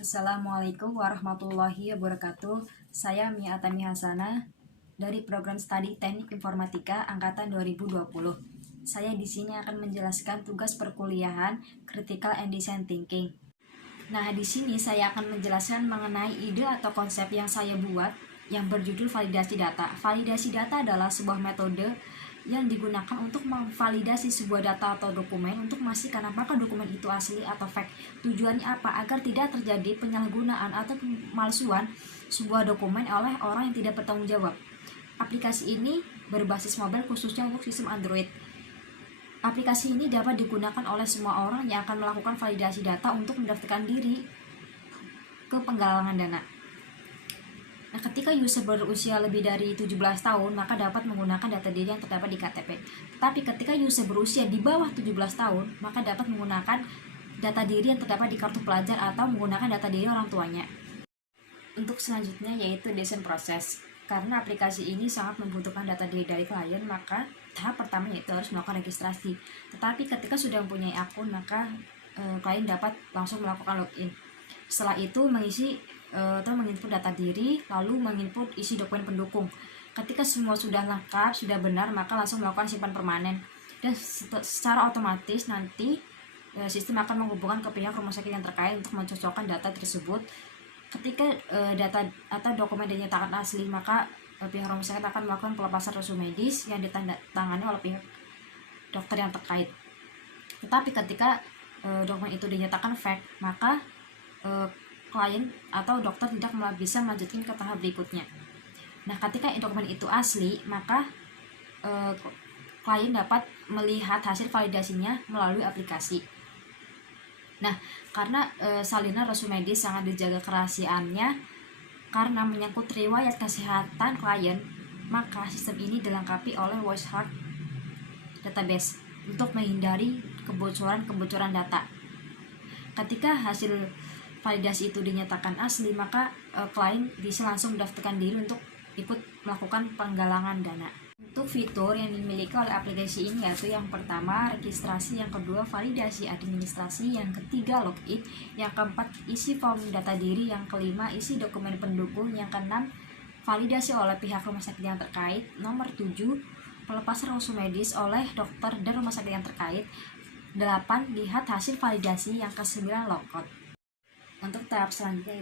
Assalamualaikum warahmatullahi wabarakatuh. Saya Mia Atami Hasana dari program studi Teknik Informatika angkatan 2020. Saya di sini akan menjelaskan tugas perkuliahan Critical and Design Thinking. Nah, di sini saya akan menjelaskan mengenai ide atau konsep yang saya buat yang berjudul validasi data. Validasi data adalah sebuah metode yang digunakan untuk memvalidasi sebuah data atau dokumen untuk memastikan apakah dokumen itu asli atau fake. Tujuannya apa? Agar tidak terjadi penyalahgunaan atau pemalsuan sebuah dokumen oleh orang yang tidak bertanggung jawab. Aplikasi ini berbasis mobile khususnya untuk sistem Android. Aplikasi ini dapat digunakan oleh semua orang yang akan melakukan validasi data untuk mendaftarkan diri ke penggalangan dana. Nah, ketika user berusia lebih dari 17 tahun, maka dapat menggunakan data diri yang terdapat di KTP. Tapi ketika user berusia di bawah 17 tahun, maka dapat menggunakan data diri yang terdapat di kartu pelajar atau menggunakan data diri orang tuanya. Untuk selanjutnya yaitu desain proses. Karena aplikasi ini sangat membutuhkan data diri dari klien, maka tahap pertama yaitu harus melakukan registrasi. Tetapi ketika sudah mempunyai akun, maka klien dapat langsung melakukan login. Setelah itu mengisi atau menginput data diri, lalu menginput isi dokumen pendukung. Ketika semua sudah lengkap, sudah benar, maka langsung melakukan simpan permanen. Dan secara otomatis nanti sistem akan menghubungkan ke pihak rumah sakit yang terkait untuk mencocokkan data tersebut. Ketika data atau dokumen dinyatakan asli, maka pihak rumah sakit akan melakukan pelepasan resume medis yang ditandatangani oleh pihak dokter yang terkait. Tetapi ketika dokumen itu dinyatakan fake, maka klien atau dokter tidak bisa melanjutkan ke tahap berikutnya. Nah, ketika dokumen itu asli, maka klien dapat melihat hasil validasinya melalui aplikasi. Nah, karena salinan resume medis sangat dijaga kerahasiaannya karena menyangkut riwayat kesehatan klien, maka sistem ini dilengkapi oleh WiseHeart database untuk menghindari kebocoran data. Ketika hasil validasi itu dinyatakan asli, maka klien bisa langsung mendaftarkan diri untuk ikut melakukan penggalangan dana. Untuk fitur yang dimiliki oleh aplikasi ini yaitu yang pertama registrasi, yang kedua validasi administrasi, yang ketiga login, yang keempat isi form data diri, yang kelima isi dokumen pendukung, yang keenam validasi oleh pihak rumah sakit yang terkait, nomor 7 pelepasan resume medis oleh dokter dan rumah sakit yang terkait, 8 lihat hasil validasi, yang ke-9 logout. Untuk tahap selanjutnya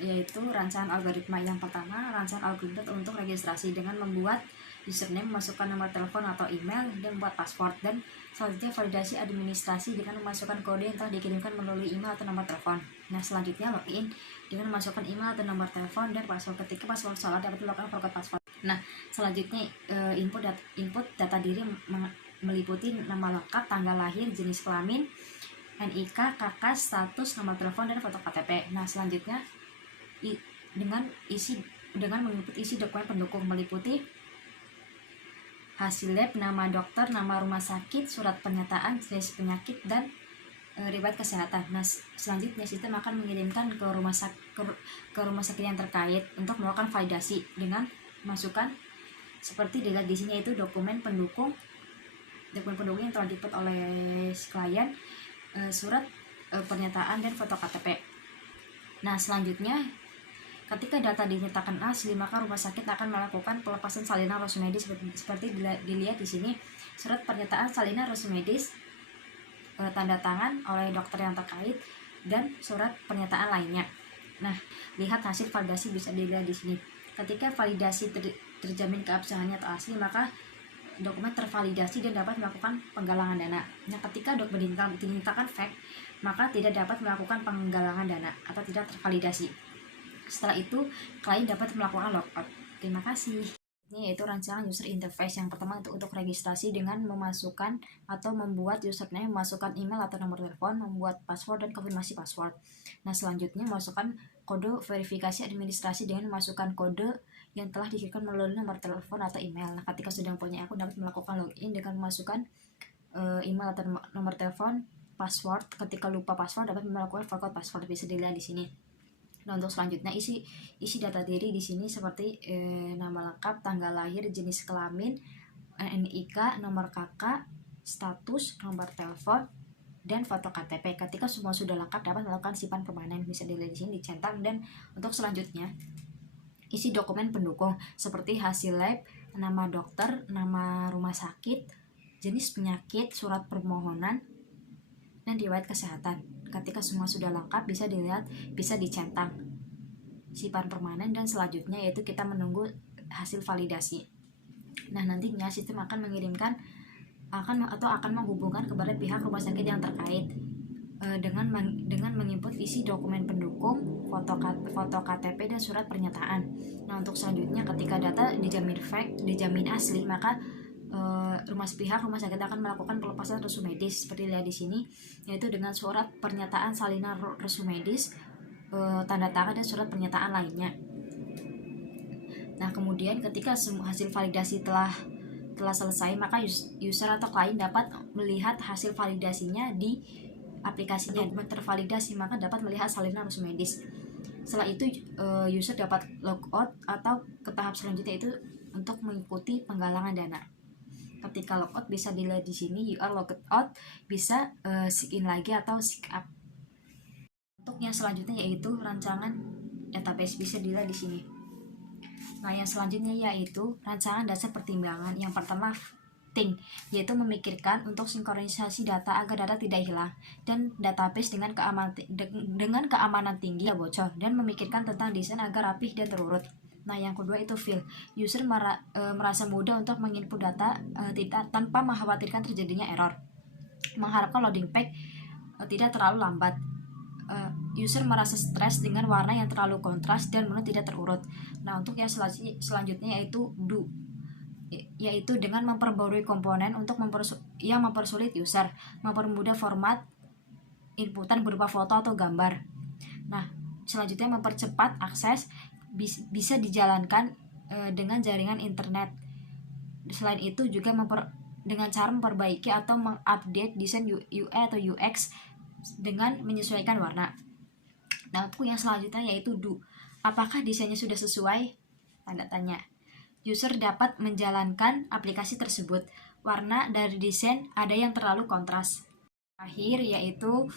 yaitu rancangan algoritma. Yang pertama, rancangan algoritma untuk registrasi dengan membuat username, memasukkan nomor telepon atau email, dan membuat password. Dan selanjutnya validasi administrasi dengan memasukkan kode yang telah dikirimkan melalui email atau nomor telepon. Nah, selanjutnya login dengan memasukkan email atau nomor telepon dan password. Ketika password salah dapat dilakukan forgot password. Nah, selanjutnya input data diri meliputi nama lengkap, tanggal lahir, jenis kelamin, NIK, KK, status, nomor telepon, dan foto KTP. Nah, selanjutnya dengan menginput isi dokumen pendukung meliputi hasil lab, nama dokter, nama rumah sakit, surat pernyataan, jenis penyakit, dan riwayat kesehatan. Nah, selanjutnya sistem akan mengirimkan ke rumah sakit yang terkait untuk melakukan validasi dengan masukkan seperti dilihat di sini, yaitu dokumen pendukung yang telah diinput oleh klien, surat pernyataan, dan foto KTP. Nah, selanjutnya ketika data dinyatakan asli, maka rumah sakit akan melakukan pelepasan salinan resume medis seperti dilihat di sini, surat pernyataan salinan resume medis tanda tangan oleh dokter yang terkait, dan surat pernyataan lainnya. Nah, lihat hasil validasi bisa dilihat di sini. Ketika validasi terjamin keabsahannya atau asli, maka dokumen tervalidasi dan dapat melakukan penggalangan dana. Nah, ketika dokumen dinyatakan fake, maka tidak dapat melakukan penggalangan dana atau tidak tervalidasi. Setelah itu, klien dapat melakukan logout. Terima kasih. Ini yaitu rancangan user interface. Yang pertama untuk registrasi dengan memasukkan atau membuat username, memasukkan email atau nomor telepon, membuat password dan konfirmasi password. Nah, selanjutnya masukkan kode verifikasi administrasi dengan memasukkan kode yang telah dikirimkan melalui nomor telepon atau email. Nah, ketika sudah mempunyai akun, dapat melakukan login dengan memasukkan email atau nomor telepon, password. Ketika lupa password, dapat melakukan forgot password, bisa dilihat di sini. Nah, untuk selanjutnya isi data diri di sini seperti nama lengkap, tanggal lahir, jenis kelamin, NIK, nomor KK, status, nomor telepon, dan foto KTP. Ketika semua sudah lengkap, dapat melakukan simpan permanen. Bisa dilihat di sini dicentang. Dan untuk selanjutnya, isi dokumen pendukung seperti hasil lab, nama dokter, nama rumah sakit, jenis penyakit, surat permohonan, dan riwayat kesehatan. Ketika semua sudah lengkap, bisa dilihat, bisa dicentang, simpan permanen. Dan selanjutnya yaitu kita menunggu hasil validasi. Nah, nantinya sistem akan mengirimkan akan menghubungkan kepada pihak rumah sakit yang terkait dengan menginput isi dokumen pendukung, foto KTP, dan surat pernyataan. Nah, untuk selanjutnya ketika data dijamin asli, maka pihak rumah sakit akan melakukan pelepasan resu medis seperti dilihat di sini, yaitu dengan surat pernyataan salinan resu medis, tanda tangan, dan surat pernyataan lainnya. Nah, kemudian ketika hasil validasi telah selesai, maka user atau klien dapat melihat hasil validasinya di aplikasinya. Dokumen tervalidasi, maka dapat melihat salinan resu medis. Setelah itu user dapat logout atau ke tahap selanjutnya, itu untuk mengikuti penggalangan dana. Ketika logout bisa dilihat di sini, you are logged out, bisa sign in lagi atau sign up. Untuk yang selanjutnya yaitu rancangan database, bisa dilihat di sini. Nah, yang selanjutnya yaitu rancangan dasar pertimbangan. Yang pertama, think, yaitu memikirkan untuk sinkronisasi data agar data tidak hilang, dan database dengan keamanan tinggi tidak bocor, dan memikirkan tentang desain agar rapih dan terurut. Nah, yang kedua itu feel, user merasa mudah untuk menginput data tanpa mengkhawatirkan terjadinya error, mengharapkan loading page tidak terlalu lambat. User merasa stres dengan warna yang terlalu kontras dan menu tidak terurut. Nah, untuk yang selanjutnya yaitu do, yaitu dengan memperbarui komponen untuk mempersulit user, mempermudah format inputan berupa foto atau gambar. Nah, selanjutnya mempercepat akses, bisa dijalankan dengan jaringan internet. Selain itu juga dengan cara memperbaiki atau mengupdate desain UI atau UX dengan menyesuaikan warna. Nah, untuk yang selanjutnya yaitu do, apakah desainnya sudah sesuai? Tanda tanya. User dapat menjalankan aplikasi tersebut. Warna dari desain ada yang terlalu kontras. Terakhir yaitu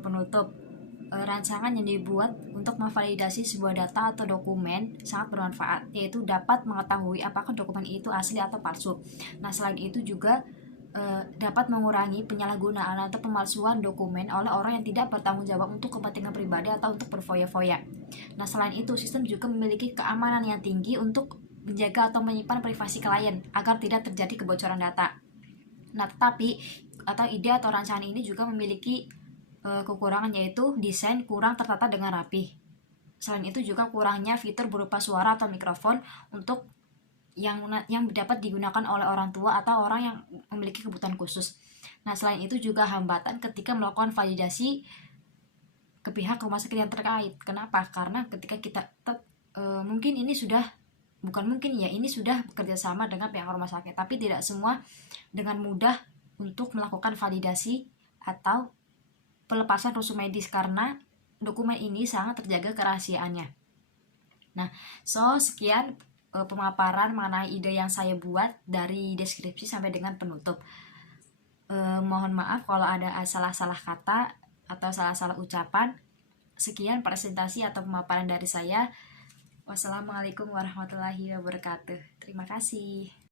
penutup. Rancangan yang dibuat untuk memvalidasi sebuah data atau dokumen sangat bermanfaat, yaitu dapat mengetahui apakah dokumen itu asli atau palsu. Nah, selain itu juga dapat mengurangi penyalahgunaan atau pemalsuan dokumen oleh orang yang tidak bertanggung jawab untuk kepentingan pribadi atau untuk berfoya-foya. Nah, selain itu sistem juga memiliki keamanan yang tinggi untuk menjaga atau menyimpan privasi klien agar tidak terjadi kebocoran data. Nah, tetapi ide atau rancangan ini juga memiliki kekurangan, yaitu desain kurang tertata dengan rapi. Selain itu juga kurangnya fitur berupa suara atau mikrofon untuk yang dapat digunakan oleh orang tua atau orang yang memiliki kebutuhan khusus. Nah, selain itu juga hambatan ketika melakukan validasi ke pihak rumah sakit yang terkait. Kenapa? Karena ketika kita mungkin ini sudah ini sudah bekerja sama dengan pihak rumah sakit, tapi tidak semua dengan mudah untuk melakukan validasi atau pelepasan resu medis karena dokumen ini sangat terjaga kerahasiaannya. Nah, sekian pemaparan mengenai ide yang saya buat dari deskripsi sampai dengan penutup. Mohon maaf kalau ada salah-salah kata atau salah-salah ucapan. Sekian presentasi atau pemaparan dari saya. Wassalamualaikum warahmatullahi wabarakatuh. Terima kasih.